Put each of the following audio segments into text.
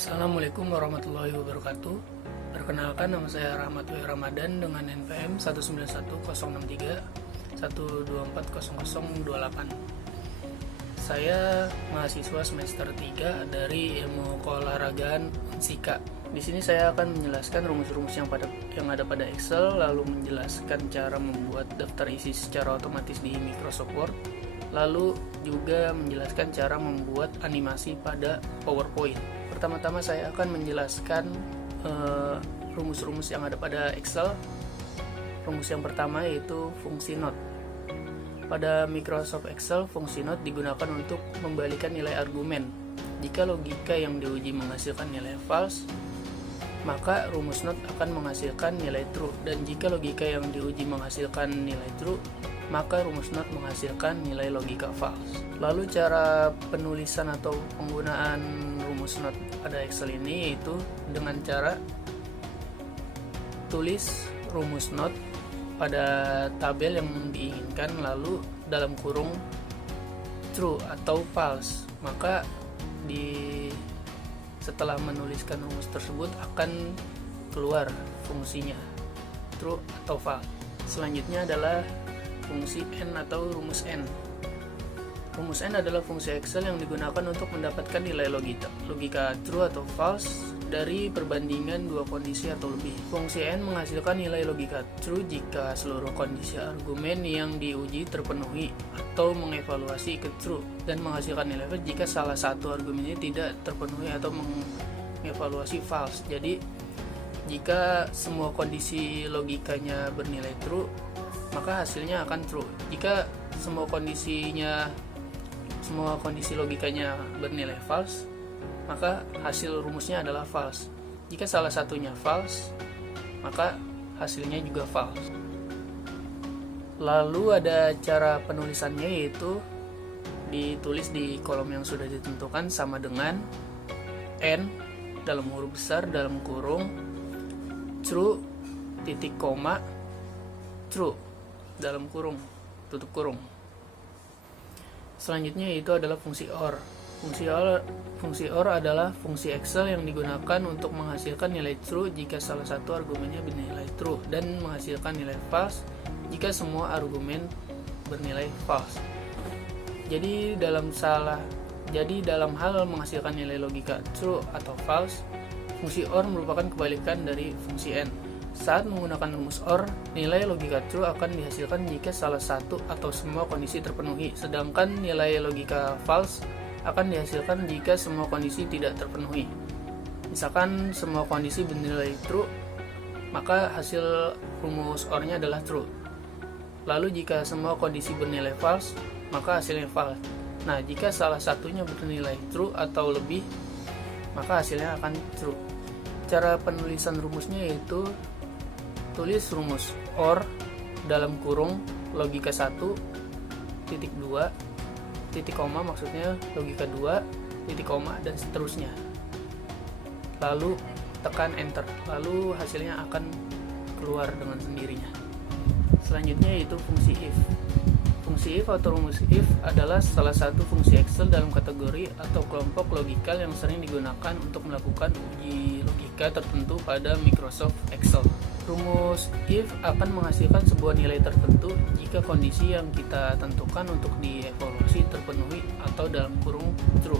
Assalamualaikum warahmatullahi wabarakatuh. Perkenalkan, nama saya Rahmat W. Ramadan dengan NPM 1910631240028. Saya mahasiswa semester 3 dari Ilmu Keolahragaan Unsika. Di sini saya akan menjelaskan rumus-rumus yang ada pada Excel, lalu menjelaskan cara membuat daftar isi secara otomatis di Microsoft Word, lalu juga menjelaskan cara membuat animasi pada PowerPoint. Pertama-tama saya akan menjelaskan rumus-rumus yang ada pada Excel. Rumus yang pertama yaitu fungsi not. Pada Microsoft Excel, fungsi not digunakan untuk membalikan nilai argumen. Jika logika yang diuji menghasilkan nilai false, maka rumus not akan menghasilkan nilai true. Dan jika logika yang diuji menghasilkan nilai true, maka rumus not menghasilkan nilai logika false. Lalu cara penulisan atau penggunaan rumus not pada Excel ini yaitu dengan cara tulis rumus not pada tabel yang diinginkan, lalu dalam kurung true atau false. Maka setelah menuliskan rumus tersebut akan keluar fungsinya true atau false. Selanjutnya adalah fungsi n atau rumus n. Rumus n adalah fungsi Excel yang digunakan untuk mendapatkan nilai logika true atau false dari perbandingan dua kondisi atau lebih. Fungsi n menghasilkan nilai logika true jika seluruh kondisi argumen yang diuji terpenuhi atau mengevaluasi ke true, dan menghasilkan nilai false jika salah satu argumennya tidak terpenuhi atau mengevaluasi false. Jadi jika semua kondisi logikanya bernilai true, maka hasilnya akan true. Jika semua kondisi logikanya bernilai false, maka hasil rumusnya adalah false. Jika salah satunya false, maka hasilnya juga false. Lalu ada cara penulisannya, yaitu ditulis di kolom yang sudah ditentukan sama dengan n dalam huruf besar dalam kurung true titik koma true dalam kurung tutup kurung. Selanjutnya yaitu adalah fungsi OR. Fungsi OR adalah fungsi Excel yang digunakan untuk menghasilkan nilai true jika salah satu argumennya bernilai true, dan menghasilkan nilai false jika semua argumen bernilai false. Jadi dalam hal menghasilkan nilai logika true atau false, fungsi OR merupakan kebalikan dari fungsi n. Saat menggunakan rumus OR, nilai logika true akan dihasilkan jika salah satu atau semua kondisi terpenuhi, sedangkan nilai logika false akan dihasilkan jika semua kondisi tidak terpenuhi. Misalkan semua kondisi bernilai true, maka hasil rumus OR-nya adalah true. Lalu jika semua kondisi bernilai false, maka hasilnya false. Nah, jika salah satunya bernilai true atau lebih, maka hasilnya akan true. Cara penulisan rumusnya yaitu tulis rumus OR dalam kurung logika 1 titik 2 titik koma, maksudnya logika 2 titik koma, dan seterusnya. Lalu tekan enter, lalu hasilnya akan keluar dengan sendirinya. Selanjutnya yaitu fungsi if. Fungsi if atau rumus if adalah salah satu fungsi Excel dalam kategori atau kelompok logikal yang sering digunakan untuk melakukan uji logika tertentu pada Microsoft Excel. Rumus if akan menghasilkan sebuah nilai tertentu jika kondisi yang kita tentukan untuk dievaluasi terpenuhi atau dalam kurung true,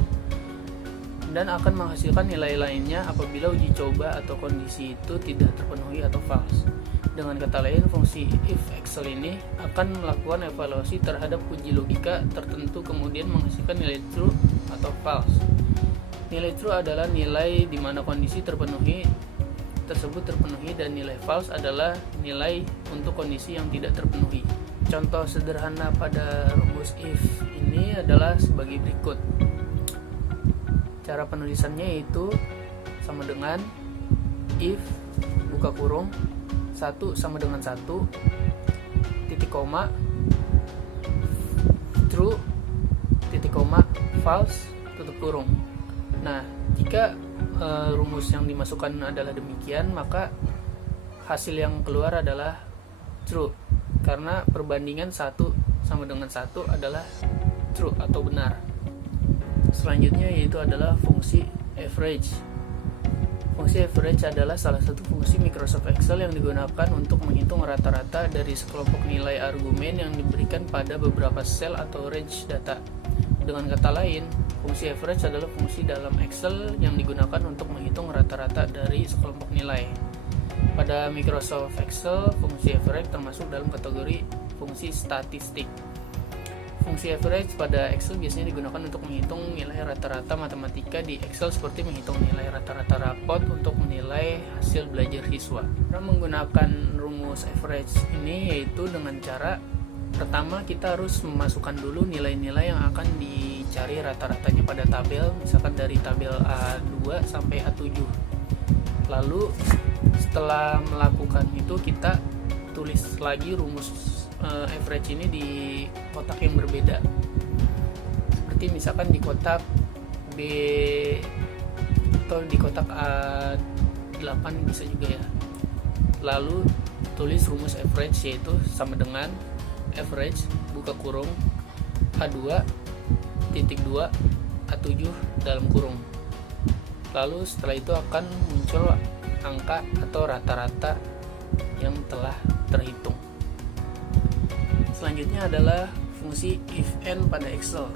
dan akan menghasilkan nilai lainnya apabila uji coba atau kondisi itu tidak terpenuhi atau false. Dengan kata lain, fungsi if Excel ini akan melakukan evaluasi terhadap uji logika tertentu, kemudian menghasilkan nilai true atau false. Nilai true adalah nilai di mana kondisi tersebut terpenuhi, dan nilai false adalah nilai untuk kondisi yang tidak terpenuhi. Contoh sederhana pada rumus if ini adalah sebagai berikut. Cara penulisannya yaitu sama dengan if buka kurung 1 sama dengan 1 titik koma true titik koma false tutup kurung. Nah, jika rumus yang dimasukkan adalah demikian, maka hasil yang keluar adalah true, karena perbandingan 1 sama dengan 1 adalah true atau benar. Selanjutnya yaitu adalah fungsi average. Fungsi average adalah salah satu fungsi Microsoft Excel yang digunakan untuk menghitung rata-rata dari sekelompok nilai argumen yang diberikan pada beberapa sel atau range data. Dengan kata lain, fungsi average adalah fungsi dalam Excel yang digunakan untuk menghitung rata-rata dari sekelompok nilai. Pada Microsoft Excel, fungsi average termasuk dalam kategori fungsi statistik. Fungsi average pada Excel biasanya digunakan untuk menghitung nilai rata-rata matematika di Excel seperti menghitung nilai rata-rata rapot untuk menilai hasil belajar siswa. Cara menggunakan rumus average ini yaitu dengan cara pertama kita harus memasukkan dulu nilai-nilai yang akan dicari rata-ratanya pada tabel, misalkan dari tabel A2 sampai A7. Lalu setelah melakukan itu kita tulis lagi rumus average ini di kotak yang berbeda, seperti misalkan di kotak B atau di kotak A8 bisa juga ya. Lalu tulis rumus average yaitu sama dengan average buka kurung A2 titik 2 A7 dalam kurung. Lalu setelah itu akan muncul angka atau rata-rata yang telah terhitung. Selanjutnya adalah fungsi if and pada Excel.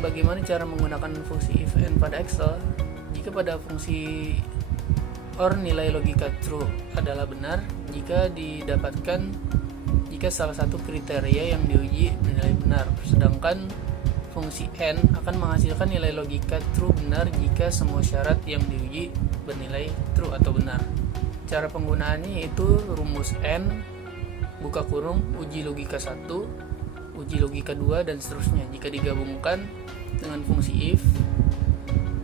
Bagaimana cara menggunakan fungsi if and pada Excel? Jika pada fungsi or nilai logika true adalah benar jika salah satu kriteria yang diuji bernilai benar, sedangkan fungsi and akan menghasilkan nilai logika true benar jika semua syarat yang diuji bernilai true atau benar. Cara penggunaannya yaitu rumus and buka kurung uji logika 1, uji logika 2 dan seterusnya. Jika digabungkan dengan fungsi if,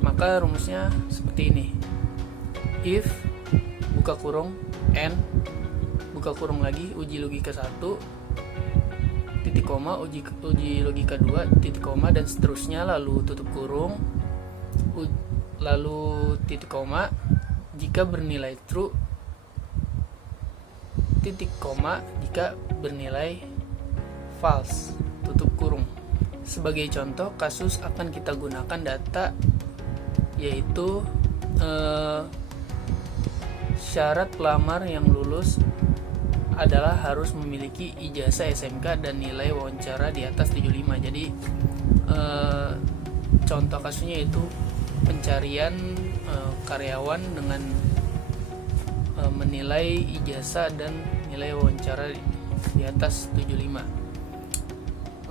maka rumusnya seperti ini. If buka kurung and buka kurung lagi uji logika 1 titik koma uji logika 2 titik koma dan seterusnya, lalu tutup kurung lalu titik koma jika bernilai true, titik koma jika bernilai false, tutup kurung. Sebagai contoh kasus akan kita gunakan data yaitu syarat pelamar yang lulus adalah harus memiliki ijazah SMK dan nilai wawancara di atas 75. Jadi contoh kasusnya itu pencarian karyawan dengan menilai ijazah dan nilai wawancara di atas 75.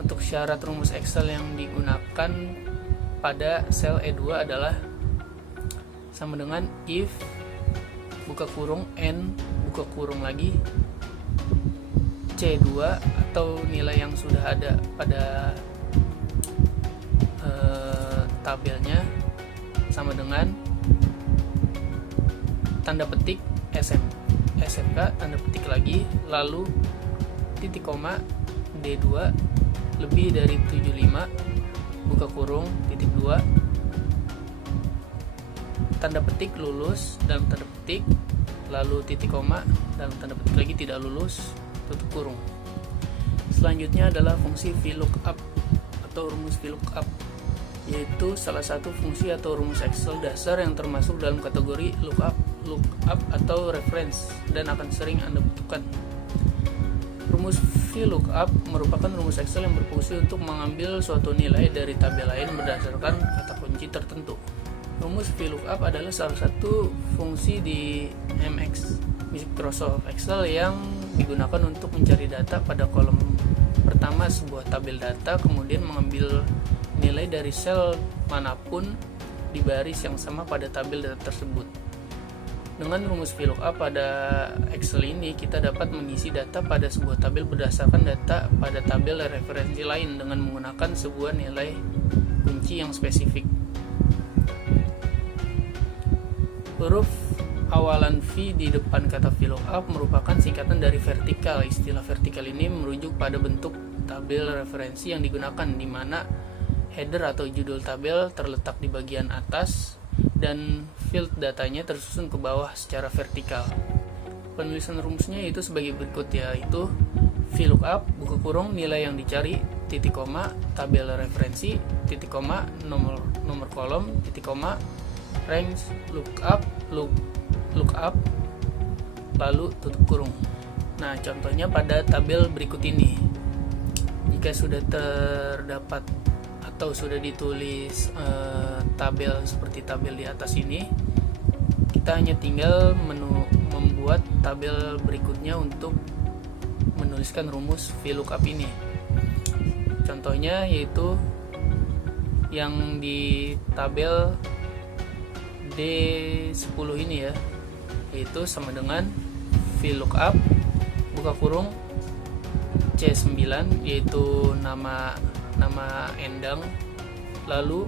Untuk syarat rumus Excel yang digunakan pada sel E2 adalah sama dengan if buka kurung n buka kurung lagi C2 atau nilai yang sudah ada pada tabelnya sama dengan tanda petik SMK tanda petik lagi lalu titik koma D2 lebih dari 75 buka kurung titik 2 tanda petik lulus dalam tanda petik lalu titik koma dalam tanda petik lagi tidak lulus tutup kurung. Selanjutnya adalah fungsi VLOOKUP atau rumus VLOOKUP, yaitu salah satu fungsi atau rumus Excel dasar yang termasuk dalam kategori lookup atau reference dan akan sering Anda butuhkan. Rumus VLOOKUP merupakan rumus Excel yang berfungsi untuk mengambil suatu nilai dari tabel lain berdasarkan kata kunci tertentu. Rumus VLOOKUP adalah salah satu fungsi di Microsoft Excel yang digunakan untuk mencari data pada kolom pertama sebuah tabel data, kemudian mengambil nilai dari sel manapun di baris yang sama pada tabel data tersebut. Dengan rumus VLOOKUP pada Excel ini, kita dapat mengisi data pada sebuah tabel berdasarkan data pada tabel referensi lain dengan menggunakan sebuah nilai kunci yang spesifik. Huruf awalan V di depan kata VLOOKUP merupakan singkatan dari vertikal. Istilah vertikal ini merujuk pada bentuk tabel referensi yang digunakan, di mana header atau judul tabel terletak di bagian atas dan field datanya tersusun ke bawah secara vertikal. Penulisan rumusnya itu sebagai berikut, yaitu VLOOKUP buka kurung nilai yang dicari titik koma tabel referensi titik koma nomor kolom titik koma range lookup lalu tutup kurung. Nah, contohnya pada tabel berikut ini. Jika sudah terdapat atau sudah ditulis tabel seperti tabel di atas ini, kita hanya tinggal membuat tabel berikutnya untuk menuliskan rumus VLOOKUP ini. Contohnya yaitu yang di tabel D10 ini ya, yaitu sama dengan VLOOKUP buka kurung C9, yaitu nama Endang, lalu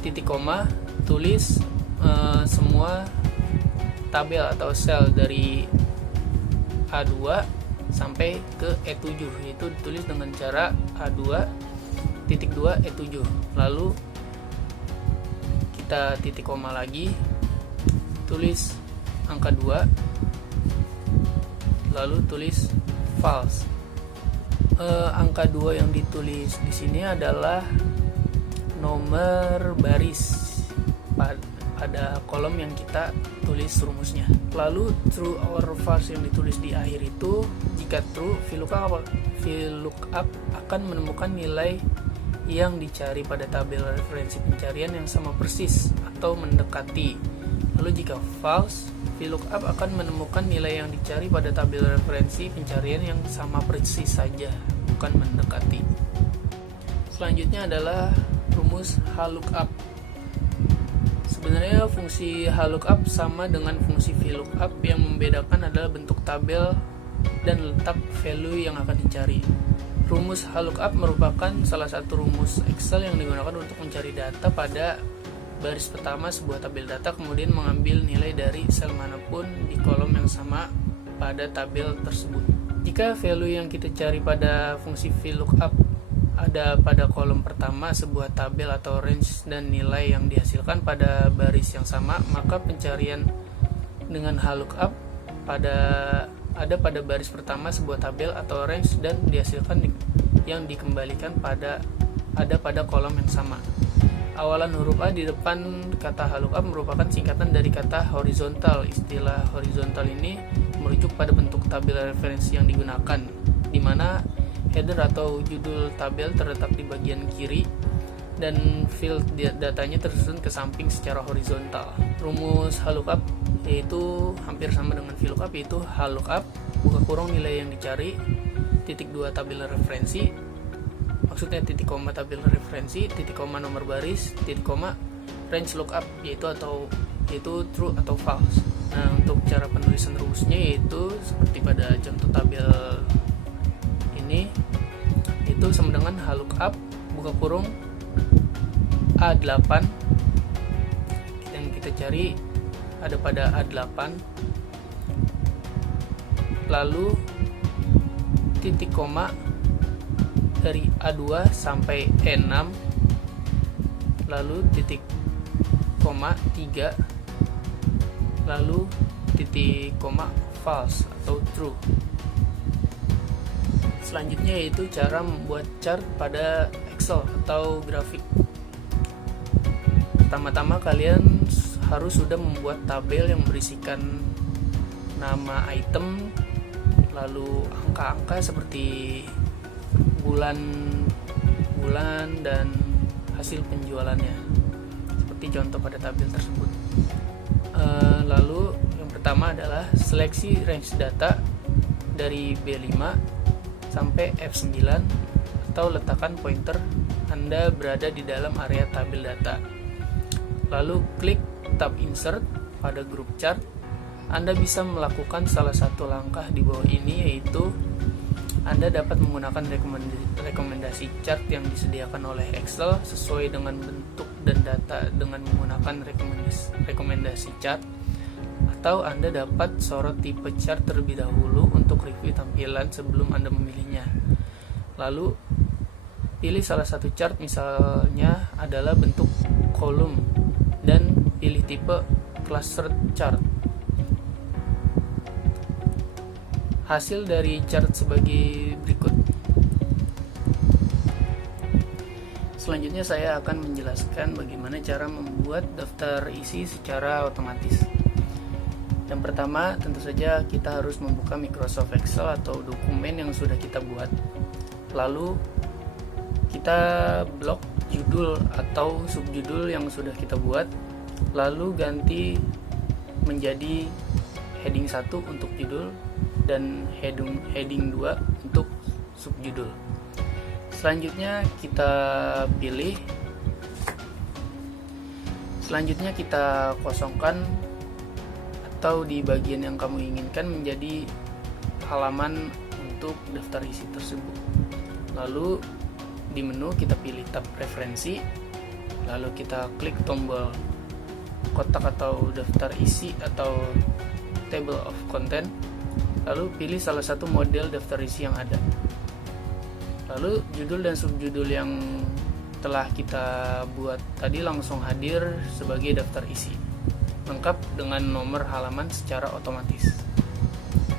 titik koma, tulis semua tabel atau sel dari A2 sampai ke E7, yaitu ditulis dengan cara A2 titik 2 E7, lalu kita titik koma lagi, tulis angka 2, lalu tulis false. Angka 2 yang ditulis di sini adalah nomor baris pada kolom yang kita tulis rumusnya. Lalu true or false yang ditulis di akhir itu, jika true, VLOOKUP akan menemukan nilai yang dicari pada tabel referensi pencarian yang sama persis atau mendekati. Lalu jika false, VLOOKUP akan menemukan nilai yang dicari pada tabel referensi pencarian yang sama persis saja, bukan mendekati. Selanjutnya adalah rumus HLOOKUP. Sebenarnya fungsi HLOOKUP sama dengan fungsi VLOOKUP, yang membedakan adalah bentuk tabel dan letak value yang akan dicari. Rumus HLOOKUP merupakan salah satu rumus Excel yang digunakan untuk mencari data pada baris pertama sebuah tabel data, kemudian mengambil nilai dari sel manapun di kolom yang sama pada tabel tersebut. Jika value yang kita cari pada fungsi VLOOKUP ada pada kolom pertama sebuah tabel atau range dan nilai yang dihasilkan pada baris yang sama, maka pencarian dengan HLOOKUP ada pada baris pertama sebuah tabel atau range dan dihasilkan yang dikembalikan pada kolom yang sama. Awalan huruf A di depan kata HLOOKUP merupakan singkatan dari kata horizontal. Istilah horizontal ini merujuk pada bentuk tabel referensi yang digunakan, di mana header atau judul tabel terletak di bagian kiri dan field datanya tersusun ke samping secara horizontal. Rumus HLOOKUP yaitu hampir sama dengan VLOOKUP, yaitu HLOOKUP buka kurung nilai yang dicari, titik 2 tabel referensi, maksudnya titik koma tabel referensi, titik koma nomor baris, titik koma range lookup, yaitu true atau false. Nah, untuk cara penulisan rumusnya yaitu seperti pada contoh tabel ini, itu sama dengan HLOOKUP buka kurung A8 yang kita cari ada pada A8, lalu titik koma dari A2 sampai E6, lalu titik koma 3, lalu titik koma false atau true. Selanjutnya yaitu cara membuat chart pada Excel atau grafik. Pertama-tama kalian harus sudah membuat tabel yang berisikan nama item, lalu angka-angka seperti bulan dan hasil penjualannya, seperti contoh pada tabel tersebut. Lalu yang pertama adalah seleksi range data dari B5 sampai F9 atau letakkan pointer Anda berada di dalam area tabel data. Lalu klik tab insert pada grup chart. Anda bisa melakukan salah satu langkah di bawah ini, yaitu Anda dapat menggunakan rekomendasi chart yang disediakan oleh Excel sesuai dengan bentuk dan data dengan menggunakan rekomendasi chart, atau Anda dapat sorot tipe chart terlebih dahulu untuk review tampilan sebelum Anda memilihnya. Lalu pilih salah satu chart, misalnya adalah bentuk kolom, dan pilih tipe cluster chart. Hasil dari chart sebagai berikut. Selanjutnya saya akan menjelaskan bagaimana cara membuat daftar isi secara otomatis. Yang pertama, tentu saja kita harus membuka Microsoft Excel atau dokumen yang sudah kita buat. Lalu kita blok judul atau subjudul yang sudah kita buat, lalu ganti menjadi heading 1 untuk judul dan heading 2 untuk subjudul. Selanjutnya kita kosongkan atau di bagian yang kamu inginkan menjadi halaman untuk daftar isi tersebut. Lalu di menu kita pilih tab referensi, lalu kita klik tombol kotak atau daftar isi atau table of content, lalu pilih salah satu model daftar isi yang ada. Lalu judul dan subjudul yang telah kita buat tadi langsung hadir sebagai daftar isi, lengkap dengan nomor halaman secara otomatis.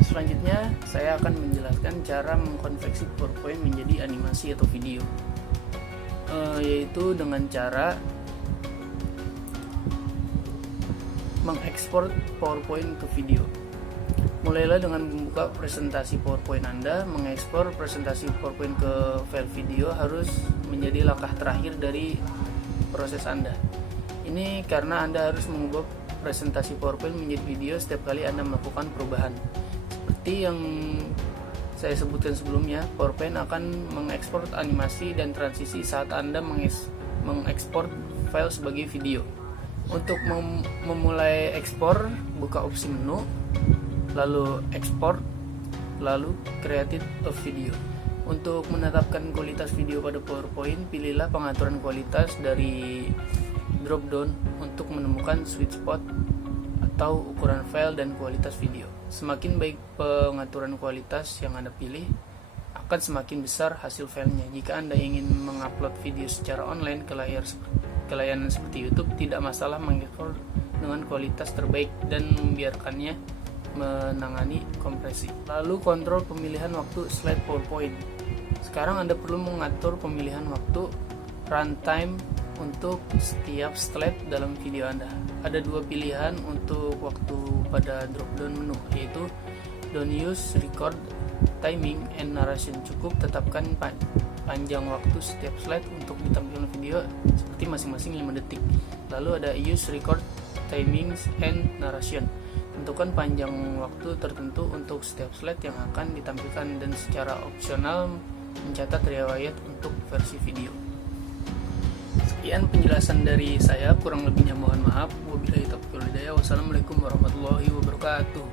Selanjutnya saya akan menjelaskan cara mengkonversi PowerPoint menjadi animasi atau video, yaitu dengan cara mengekspor PowerPoint ke video. Mulailah dengan membuka presentasi PowerPoint Anda. Mengekspor presentasi PowerPoint ke file video harus menjadi langkah terakhir dari proses Anda. Ini karena Anda harus mengubah presentasi PowerPoint menjadi video setiap kali Anda melakukan perubahan. Seperti yang saya sebutkan sebelumnya, PowerPoint akan mengekspor animasi dan transisi saat Anda mengekspor file sebagai video. Untuk memulai ekspor, buka opsi menu, lalu ekspor, lalu create a video. Untuk menetapkan kualitas video pada PowerPoint, pilihlah pengaturan kualitas dari drop down untuk menemukan sweet spot atau ukuran file dan kualitas video. Semakin baik pengaturan kualitas yang Anda pilih, akan semakin besar hasil filenya. Jika Anda ingin mengupload video secara online ke layanan seperti YouTube, tidak masalah mengekspor dengan kualitas terbaik dan membiarkannya menangani kompresi. Lalu kontrol pemilihan waktu slide PowerPoint. Sekarang Anda perlu mengatur pemilihan waktu runtime untuk setiap slide dalam video Anda. Ada dua pilihan untuk waktu pada drop down menu, yaitu don't use record timing and narration. Cukup tetapkan panjang waktu setiap slide untuk ditampilkan video seperti masing-masing 5 detik. Lalu ada use record timings and narration. Tentukan panjang waktu tertentu untuk setiap slide yang akan ditampilkan dan secara opsional mencatat riwayat untuk versi video. Sekian penjelasan dari saya, kurang lebihnya mohon maaf. Wabillahi taufiq wal hidayah. Wassalamualaikum warahmatullahi wabarakatuh.